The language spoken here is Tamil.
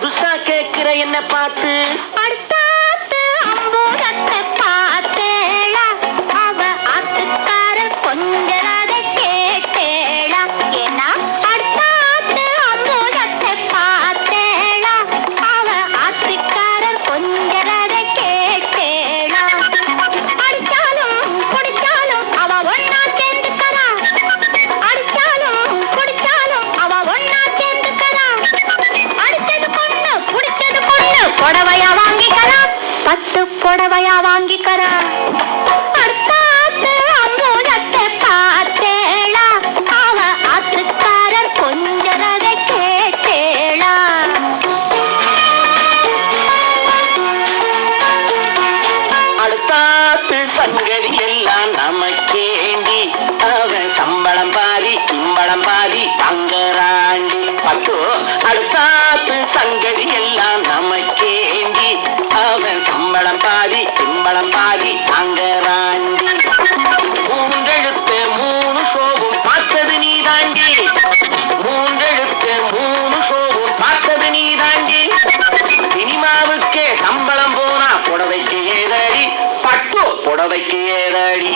புதுசா கேக்குற என்ன பார்த்து அடுத்தாத்து அம்பூரத்தை பார்த்தேளா அவ ஆத்துக்கார கொஞ்சராத கேட்டேளா ஏன்னா அடுத்தாத்து அம்பூரத்தை பார்த்தேளா அவ ஆத்துக்காரர் கொஞ்சராத கேட்டேளா அடிச்சாலும் குடிச்சாலும் அவ ஒன்னா சேர்ந்துக்கறா அடிச்சாலும் குடிச்சாலும் அவ ஒன்னா சேர்ந்துக்கறா அடிச்சது கொண்டு குடிச்சது கொண்டு புடவையா வாங்கிக்கறா 10 புடவையா வாங்கிக்கறா அடுத்தாத்து அம்பூரத்தை பார்த்தேளா அவ ஆத்துக்காரர் கொஞ்சரத கேட்டேளா அடுத்தாத்து சங்கதி எல்லாம் நமக்கேண்டி அவன் சம்பளம் பாதி கிம்பளம் பாதி தங்கராண்டி பட்டு அடுத்தாத்து சங்கதி எல்லாம் நமக்கேண்டி அவன் சம்பளம் பாதி கிம்பளம் பாதி தங்கராண்டி மூன்றெழுத்து 3 ஷோவும் பார்த்தது நீ தாண்டி மூன்றெழுத்து 3 ஷோவும் பார்த்தது நீ தாண்டி சினிமாவுக்கே சம்பளம் போனா புடவைக்கு ஏதடி பட்டு புடவைக்கு ஏதடி